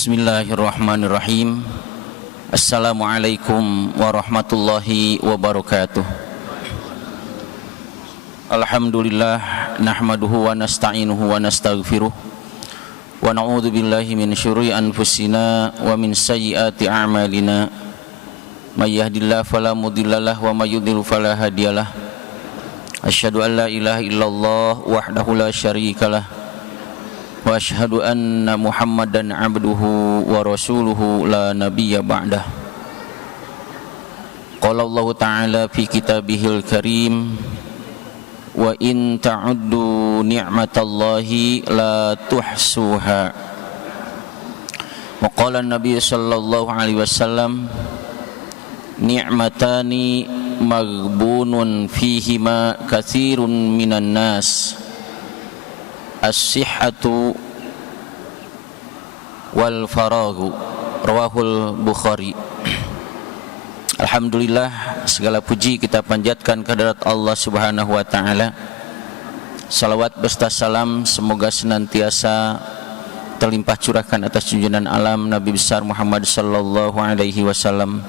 Bismillahirrahmanirrahim. Assalamualaikum warahmatullahi wabarakatuh. Alhamdulillah nahmaduhu wa nasta'inuhu wa nastaghfiruh wa na'udzu billahi min syururi anfusina wa min sayyiati a'malina. May yahdihillahu fala mudhillalah wa may yudhlil fala hadiyalah. Asyhadu an la ilaha illallah wahdahu la syarikalah wa asyhadu anna Muhammadan abduhu wa rasuluhu la nabiyya ba'dah. Qala Allah ta'ala fi kitabihil karim wa in ta'uddu ni'matallahi la tuhsuha. Wa qala an-nabiy sallallahu alaihi wasallam ni'matani maghbunun fihima katsirun minan nas as-sihhatu wal faraghu. Rawahul Bukhari. Alhamdulillah, segala puji kita panjatkan kehadirat Allah Subhanahu wa taala. Salawat beserta salam semoga senantiasa terlimpah curahkan atas junjungan alam Nabi besar Muhammad sallallahu alaihi wasallam,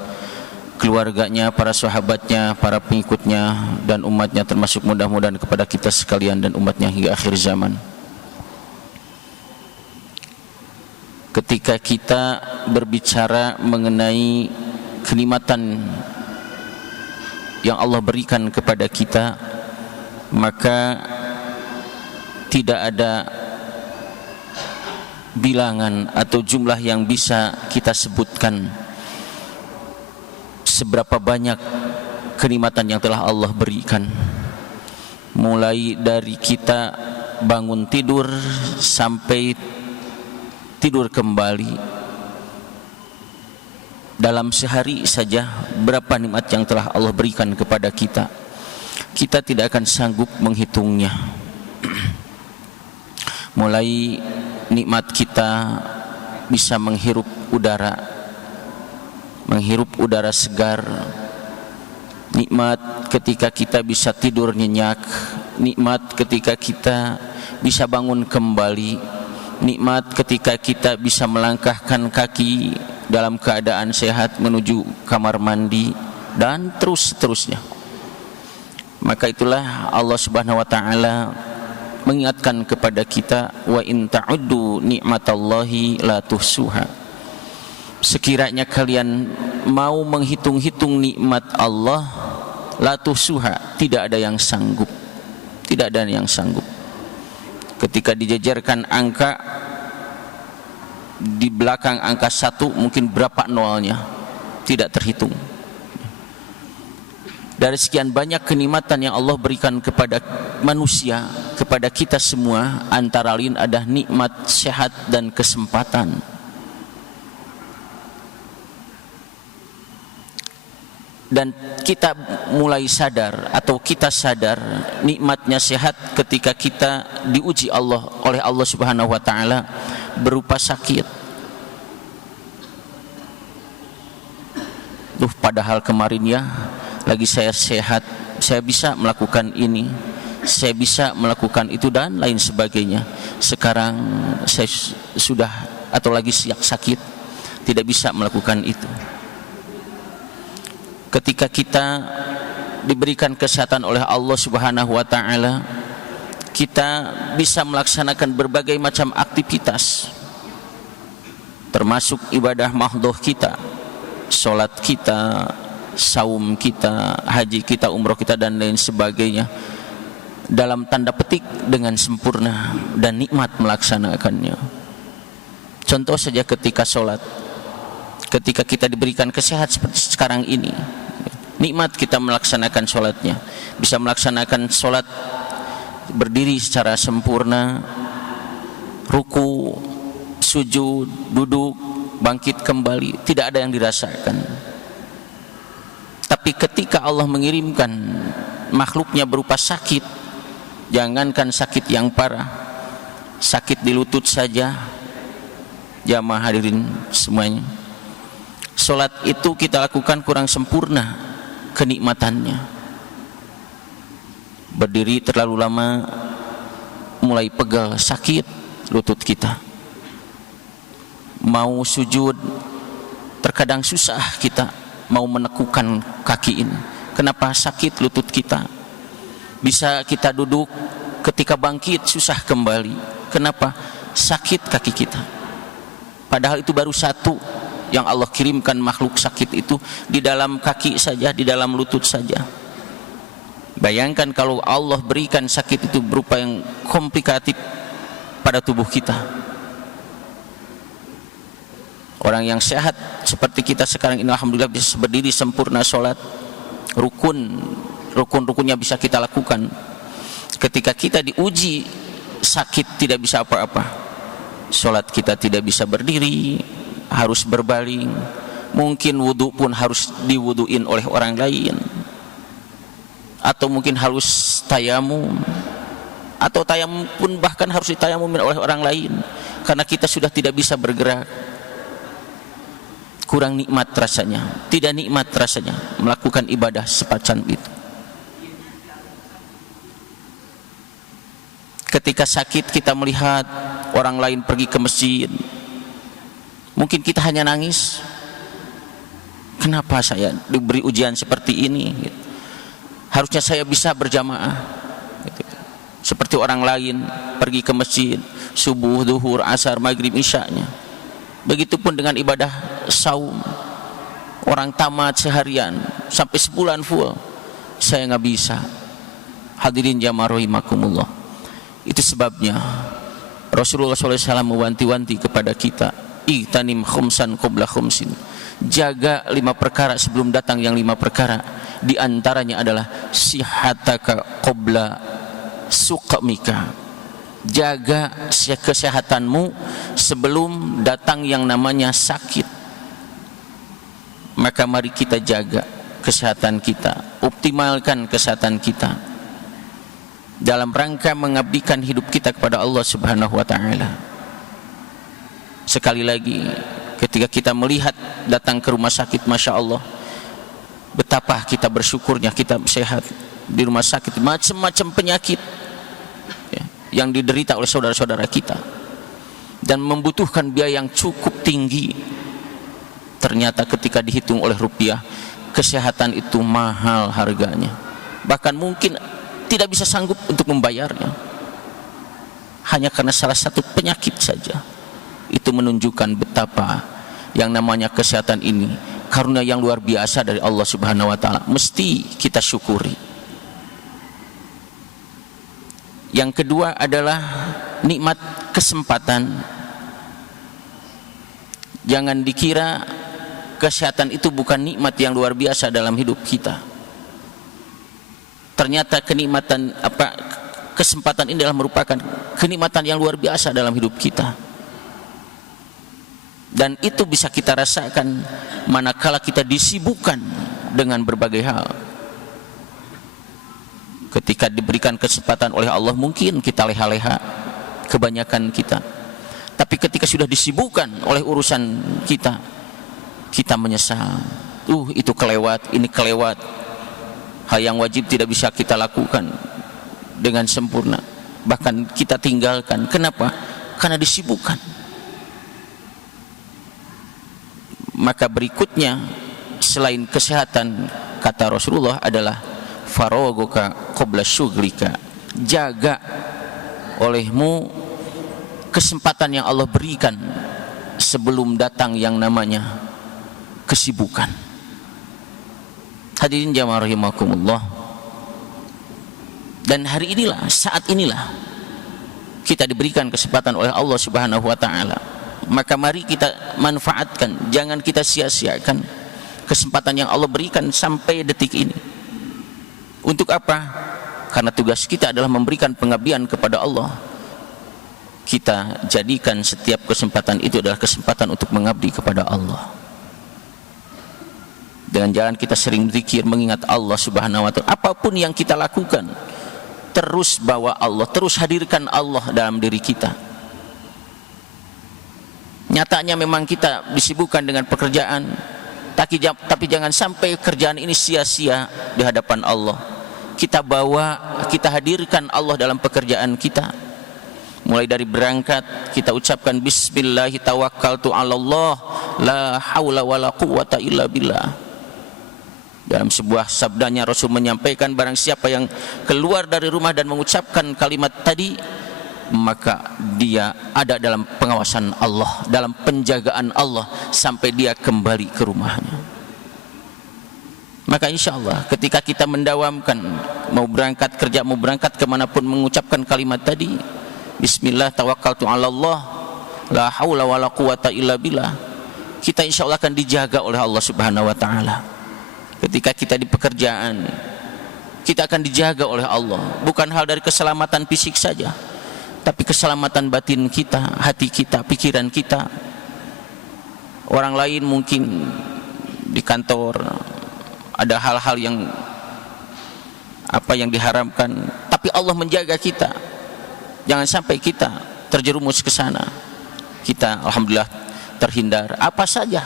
keluarganya, para sahabatnya, para pengikutnya dan umatnya, termasuk mudah-mudahan kepada kita sekalian dan umatnya hingga akhir zaman. Ketika kita berbicara mengenai kenikmatan yang Allah berikan kepada kita, maka tidak ada bilangan atau jumlah yang bisa kita sebutkan seberapa banyak kenikmatan yang telah Allah berikan. Mulai dari kita bangun tidur sampai tidur kembali, dalam sehari saja berapa nikmat yang telah Allah berikan kepada kita. Kita tidak akan sanggup menghitungnya. Mulai nikmat kita bisa menghirup udara segar, nikmat ketika kita bisa tidur nyenyak, nikmat ketika kita bisa bangun kembali, nikmat ketika kita bisa melangkahkan kaki dalam keadaan sehat menuju kamar mandi, dan seterusnya. Maka itulah Allah Subhanahu wa taala mengingatkan kepada kita, wa in ta'uddu ni'matallahi la tuhsuha. Sekiranya kalian mau menghitung-hitung nikmat Allah, la tuhsuha, tidak ada yang sanggup. Tidak ada yang sanggup. Ketika dijajarkan angka, di belakang angka 1 mungkin berapa nolnya, tidak terhitung. Dari sekian banyak kenikmatan yang Allah berikan kepada manusia, kepada kita semua, antara lain ada nikmat sehat dan kesempatan. Dan kita mulai sadar atau kita sadar nikmatnya sehat ketika kita diuji oleh Allah Subhanahu wa taala berupa sakit. Padahal kemarin ya lagi saya sehat, saya bisa melakukan ini, saya bisa melakukan itu dan lain sebagainya. Sekarang saya sudah atau lagi sakit, tidak bisa melakukan itu. Ketika kita diberikan kesehatan oleh Allah Subhanahu wa taala, kita bisa melaksanakan berbagai macam aktivitas, termasuk ibadah mahdhah kita, salat kita, saum kita, haji kita, umroh kita dan lain sebagainya, dalam tanda petik dengan sempurna dan nikmat melaksanakannya. Contoh saja ketika salat, ketika kita diberikan kesehatan seperti sekarang ini, nikmat kita melaksanakan sholatnya, bisa melaksanakan sholat berdiri secara sempurna, ruku, sujud, duduk, bangkit kembali, tidak ada yang dirasakan. Tapi ketika Allah mengirimkan makhluknya berupa sakit, jangankan sakit yang parah, sakit di lutut saja, jamaah hadirin semuanya, sholat itu kita lakukan kurang sempurna kenikmatannya. Berdiri terlalu lama, mulai pegal, sakit lutut kita. mau sujud terkadang susah kita mau menekukan kaki ini. Kenapa? Sakit lutut kita. Bisa kita duduk, ketika bangkit susah kembali. Kenapa? Sakit kaki kita. Padahal itu baru satu yang Allah kirimkan makhluk sakit itu di dalam kaki saja, di dalam lutut saja. Bayangkan kalau Allah berikan sakit itu berupa yang komplikatif pada tubuh kita. Orang yang sehat seperti kita sekarang ini alhamdulillah bisa berdiri sempurna sholat, rukun-rukunnya bisa kita lakukan. Ketika kita diuji sakit tidak bisa apa-apa, sholat kita tidak bisa berdiri, harus berbaling, mungkin wudhu pun harus diwuduin oleh orang lain, atau mungkin harus tayamum, atau tayamum pun bahkan harus ditayamumin oleh orang lain karena kita sudah tidak bisa bergerak. Kurang nikmat rasanya, tidak nikmat rasanya melakukan ibadah semacam itu. Ketika sakit kita melihat orang lain pergi ke masjid, mungkin kita hanya nangis, kenapa saya diberi ujian seperti ini? Harusnya saya bisa berjamaah seperti orang lain, pergi ke masjid subuh, duhur, asar, maghrib, isya'nya. Begitupun dengan ibadah saum, orang tamat seharian sampai sebulan full, saya nggak bisa. Hadirin jamaah rahimakumullah, itu sebabnya Rasulullah SAW mewanti-wanti kepada kita, igtanim khumsan qabla khumsin, jaga 5 perkara sebelum datang yang 5 perkara. Di antaranya adalah sihataka qabla suqamika, jaga kesehatanmu sebelum datang yang namanya sakit. Maka mari kita jaga kesehatan kita, optimalkan kesehatan kita dalam rangka mengabdikan hidup kita kepada Allah Subhanahu wa taala. Sekali lagi, ketika kita melihat datang ke rumah sakit, masya Allah, betapa kita bersyukurnya kita sehat. Di rumah sakit macam-macam penyakit yang diderita oleh saudara-saudara kita dan membutuhkan biaya yang cukup tinggi. Ternyata ketika dihitung oleh rupiah, kesehatan itu mahal harganya, bahkan mungkin tidak bisa sanggup untuk membayarnya hanya karena salah satu penyakit saja. Itu menunjukkan betapa yang namanya kesehatan ini karunia yang luar biasa dari Allah Subhanahu wa taala, mesti kita syukuri. Yang kedua adalah nikmat kesempatan. Jangan dikira kesehatan itu bukan nikmat yang luar biasa dalam hidup kita. Ternyata kesempatan ini adalah merupakan kenikmatan yang luar biasa dalam hidup kita. Dan itu bisa kita rasakan manakala kita disibukkan dengan berbagai hal. Ketika diberikan kesempatan oleh Allah, mungkin kita leha-leha, kebanyakan kita. Tapi ketika sudah disibukkan oleh urusan kita, kita menyesal. Itu kelewat, ini kelewat. Hal yang wajib tidak bisa kita lakukan dengan sempurna, bahkan kita tinggalkan. Kenapa? Karena disibukkan. Maka berikutnya selain kesehatan, kata Rasulullah, adalah faraguka qabla syughlika, jaga olehmu kesempatan yang Allah berikan sebelum datang yang namanya kesibukan. Hadirin jamaah rahimakumullah, dan hari inilah, saat inilah kita diberikan kesempatan oleh Allah Subhanahu wa taala. Maka mari kita manfaatkan, jangan kita sia-siakan kesempatan yang Allah berikan sampai detik ini. Untuk apa? Karena tugas kita adalah memberikan pengabdian kepada Allah. Kita jadikan setiap kesempatan itu adalah kesempatan untuk mengabdi kepada Allah. Dengan jalan kita sering zikir, mengingat Allah Subhanahu wa taala. Apapun yang kita lakukan, terus bawa Allah, terus hadirkan Allah dalam diri kita. Nyatanya memang kita disibukkan dengan pekerjaan, tapi jangan sampai kerjaan ini sia-sia di hadapan Allah. Kita bawa, kita hadirkan Allah dalam pekerjaan kita. Mulai dari berangkat kita ucapkan bismillahi tawakkaltu 'alallah la haula wala quwwata illa billah. Dalam sebuah sabdanya Rasul menyampaikan, barang siapa yang keluar dari rumah dan mengucapkan kalimat tadi, maka dia ada dalam pengawasan Allah, dalam penjagaan Allah sampai dia kembali ke rumahnya. Maka insya Allah ketika kita mendawamkan, mau berangkat kerja, mau berangkat kemanapun, mengucapkan kalimat tadi, bismillah tawakkaltu 'alallah la haula wala quwwata illa billah, kita insya Allah akan dijaga oleh Allah Subhanahu wa ta'ala. Ketika kita di pekerjaan, kita akan dijaga oleh Allah, bukan hal dari keselamatan fisik saja, tapi keselamatan batin kita, hati kita, pikiran kita. Orang lain mungkin di kantor ada hal-hal yang diharamkan, tapi Allah menjaga kita. Jangan sampai kita terjerumus ke sana. Kita alhamdulillah terhindar apa saja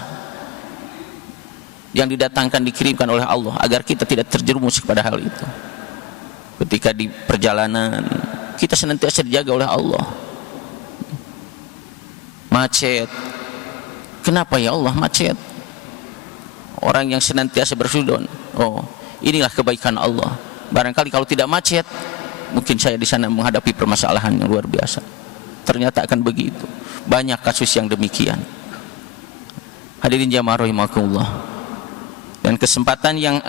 yang didatangkan, dikirimkan oleh Allah, agar kita tidak terjerumus kepada hal itu. Ketika di perjalanan, kita senantiasa dijaga oleh Allah. Macet, kenapa ya Allah macet? Orang yang senantiasa bersujud, oh inilah kebaikan Allah. Barangkali kalau tidak macet, mungkin saya di sana menghadapi permasalahan yang luar biasa. Ternyata akan begitu. Banyak kasus yang demikian. Hadirin jamaah rahimakumullah. Dan kesempatan yang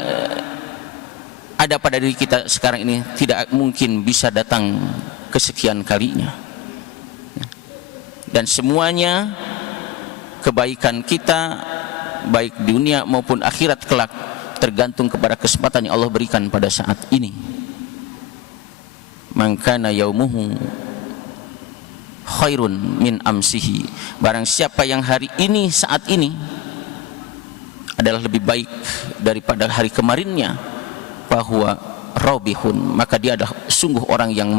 ada pada diri kita sekarang ini tidak mungkin bisa datang kesekian kalinya. Dan semuanya kebaikan kita, baik dunia maupun akhirat kelak, tergantung kepada kesempatan yang Allah berikan pada saat ini. Man kana yaumuhu khairun min amsihi, barang siapa yang hari ini, saat ini adalah lebih baik daripada hari kemarinnya, bahwa robihun, maka dia adalah sungguh orang yang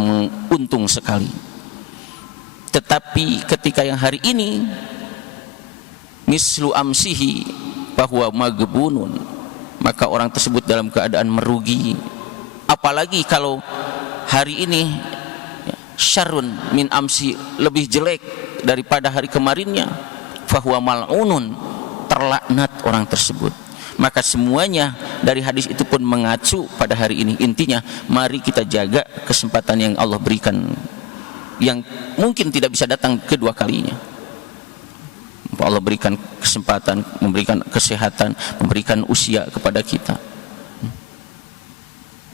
untung sekali. Tetapi ketika yang hari ini mislu amsihi, bahwa magbunun, maka orang tersebut dalam keadaan merugi. Apalagi kalau hari ini syarrun min amsi, lebih jelek daripada hari kemarinnya, fahuwa mal'unun, terlaknat orang tersebut. Maka semuanya dari hadis itu pun mengacu pada hari ini. Intinya mari kita jaga kesempatan yang Allah berikan, yang mungkin tidak bisa datang kedua kalinya. Allah berikan kesempatan, memberikan kesehatan, memberikan usia kepada kita,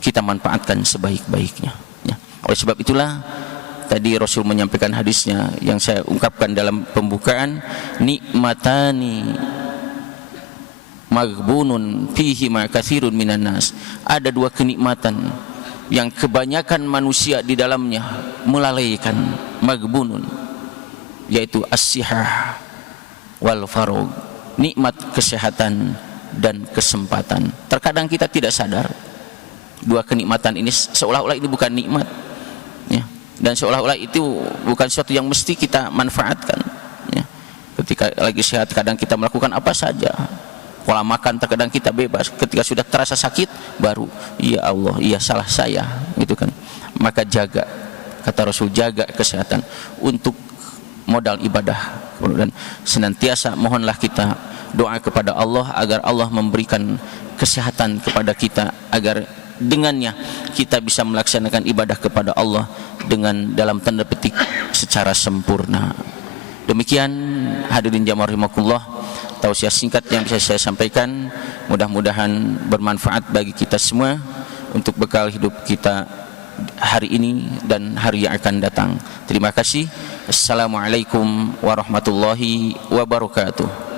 kita manfaatkan sebaik-baiknya ya. Oleh sebab itulah tadi Rasul menyampaikan hadisnya yang saya ungkapkan dalam pembukaan, nikmatani maghbunun fihi ma katsirun minan nas. Ada dua kenikmatan yang kebanyakan manusia di dalamnya melalaikan, maghbunun, yaitu as-sihah wal faragh, nikmat kesehatan dan kesempatan. Terkadang kita tidak sadar dua kenikmatan ini, seolah-olah ini bukan nikmat ya, dan seolah-olah itu bukan sesuatu yang mesti kita manfaatkan ya. Ketika lagi sehat kadang kita melakukan apa saja, pola makan terkadang kita bebas, ketika sudah terasa sakit baru ya Allah, iya salah saya gitu kan. Maka jaga, kata Rasul, jaga kesehatan untuk modal ibadah, dan senantiasa mohonlah kita doa kepada Allah agar Allah memberikan kesehatan kepada kita, agar dengannya kita bisa melaksanakan ibadah kepada Allah dengan dalam tanda petik secara sempurna. Demikian hadirin jamaah rahimakumullah, tausiah singkat yang bisa saya sampaikan, mudah-mudahan bermanfaat bagi kita semua untuk bekal hidup kita hari ini dan hari yang akan datang. Terima kasih. Assalamualaikum warahmatullahi wabarakatuh.